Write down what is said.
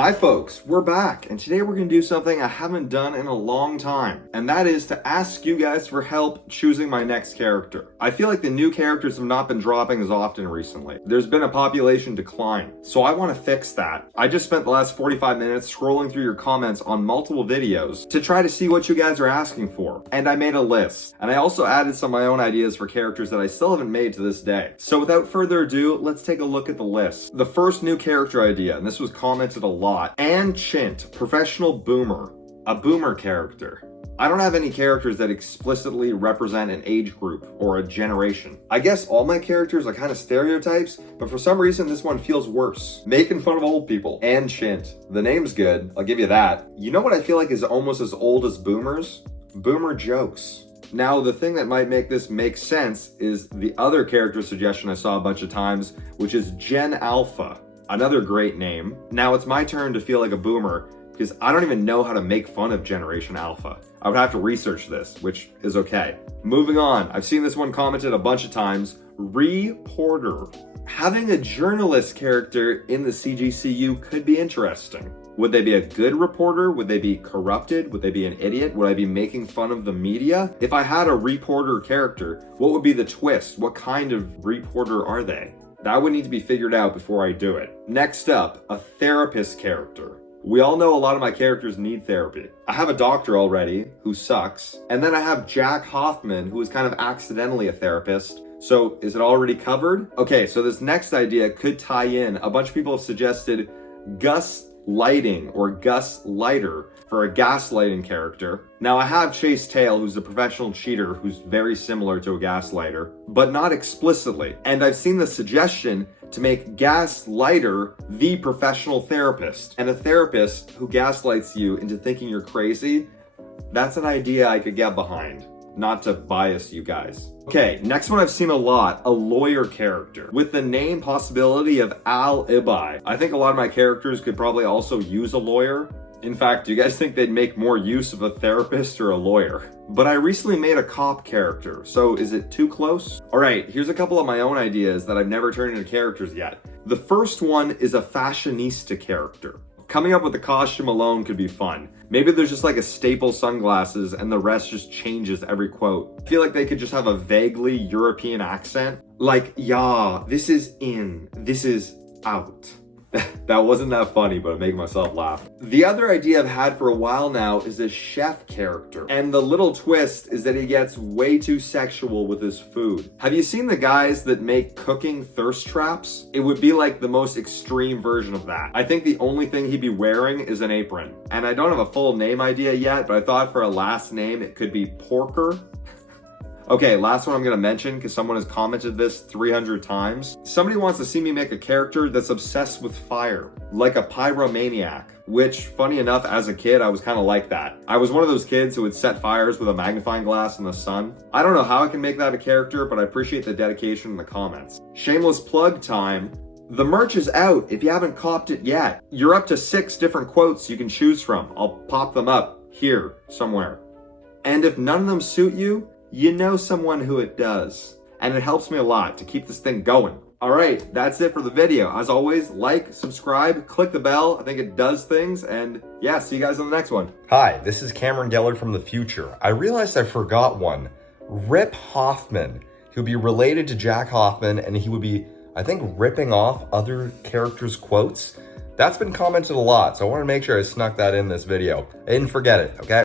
Hi folks, we're back, and today we're going to do something I haven't done in a long time, and that is to ask you guys for help choosing my next character. I feel like the new characters have not been dropping as often recently. There's been a population decline, so I want to fix that. I just spent the last 45 minutes scrolling through your comments on multiple videos to try to see what you guys are asking for, and I made a list. And I also added some of my own ideas for characters that I still haven't made to this day. So without further ado, let's take a look at the list. The first new character idea, and this was commented a lot, Ann Chint, professional boomer. A boomer character. I don't have any characters that explicitly represent an age group or a generation. I guess all my characters are kind of stereotypes, but for some reason this one feels worse. Making fun of old people. Ann Chint. The name's good, I'll give you that. You know what I feel like is almost as old as boomers? Boomer jokes. Now, the thing that might make this make sense is the other character suggestion I saw a bunch of times, which is Gen Alpha. Another great name. Now it's my turn to feel like a boomer because I don't even know how to make fun of Generation Alpha. I would have to research this, which is okay. Moving on, I've seen this one commented a bunch of times. Reporter. Having a journalist character in the CGCU could be interesting. Would they be a good reporter? Would they be corrupted? Would they be an idiot? Would I be making fun of the media? If I had a reporter character, what would be the twist? What kind of reporter are they? That would need to be figured out before I do it. Next up, a therapist character. We all know a lot of my characters need therapy. I have a doctor already, who sucks. And then I have Jack Hoffman, who is kind of accidentally a therapist. So is it already covered? Okay, so this next idea could tie in. A bunch of people have suggested Gus Lighting or Gus Lighter for a gaslighting character. Now I have Chase Tail, who's a professional cheater who's very similar to a gaslighter, but not explicitly. And I've seen the suggestion to make Gaslighter the professional therapist, and a therapist who gaslights you into thinking you're crazy. That's an idea I could get behind. Not to bias you guys. Okay, next one I've seen a lot, a lawyer character with the name possibility of Al Ibai. I think a lot of my characters could probably also use a lawyer. In fact, do you guys think they'd make more use of a therapist or a lawyer? But I recently made a cop character, so is it too close? All right, here's a couple of my own ideas that I've never turned into characters yet. The first one is a fashionista character. Coming up with the costume alone could be fun. Maybe there's just like a staple sunglasses and the rest just changes every quote. I feel like they could just have a vaguely European accent. Like, yeah, this is in, this is out. That wasn't that funny, but I'm making myself laugh. The other idea I've had for a while now is a chef character. And the little twist is that he gets way too sexual with his food. Have you seen the guys that make cooking thirst traps? It would be like the most extreme version of that. I think the only thing he'd be wearing is an apron. And I don't have a full name idea yet, but I thought for a last name, it could be Porker. Okay, last one I'm gonna mention because someone has commented this 300 times. Somebody wants to see me make a character that's obsessed with fire, like a pyromaniac, which funny enough, as a kid, I was kind of like that. I was one of those kids who would set fires with a magnifying glass in the sun. I don't know how I can make that a character, but I appreciate the dedication in the comments. Shameless plug time. The merch is out if you haven't copped it yet. You're up to 6 different quotes you can choose from. I'll pop them up here somewhere. And if none of them suit you, you know someone who it does. And it helps me a lot to keep this thing going. All right, that's it for the video. As always, like, subscribe, click the bell. I think it does things. And yeah, see you guys on the next one. Hi, this is Cameron Gellert from the future. I realized I forgot one. Rip Hoffman. He'll be related to Jack Hoffman and he would be, I think, ripping off other characters' quotes. That's been commented a lot, so I want to make sure I snuck that in this video. I didn't forget it, okay?